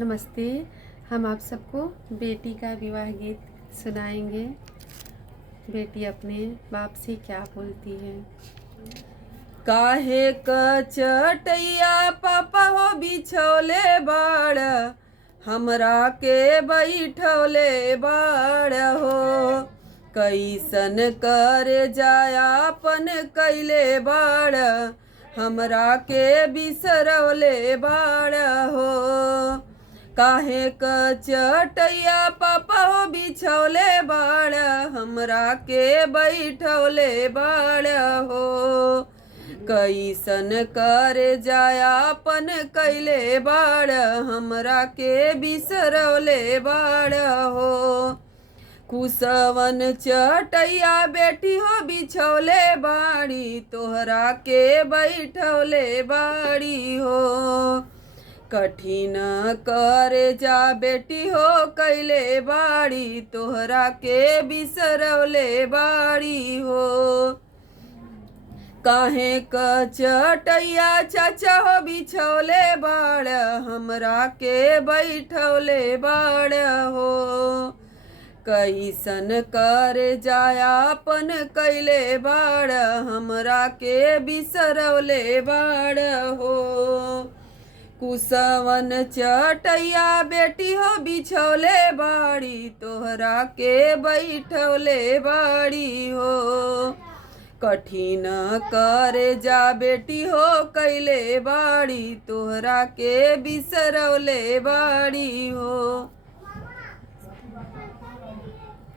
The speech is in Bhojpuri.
नमस्ते। हम आप सबको बेटी का विवाह गीत सुनाएंगे। बेटी अपने बाप से क्या बोलती है। काहे क चटैया पापा हो बिछौले बाड़, हमरा के बैठौले बाड़ हो। कैसन कर जायापन कैले बाड़, हमरा के बिसरौले बाड़ हो। काहे क चटैया पापा हो बिछौले बाड़, हमरा के बैठौले बाड़ हो। कैसन कर जायापन कैले बाड़, हमरा के बिसरौले बाड़ हो। कुसवन चटैया बेटी हो बिछौले बाड़ी, तोहरा के बैठौले बाड़ी हो। कठिन कर जा बेटी हो कैले बाड़ी, तोहरा के बिसरौले बाड़ी हो। काहे क चटैया चाचा हो बिछौले बाड़, हमरा के बैठौले बाड़ हो। कैसन कर जायापन कैले बाड़, हमरा के बिसरौले बाड़ हो। कुसवन चटैया बेटी हो बिछौले बाड़ी, तोहरा के बैठौले बाड़ी हो। कठिन कर जा बेटी हो कैले बाड़ी, तोहरा के बिसरौले बाड़ी हो।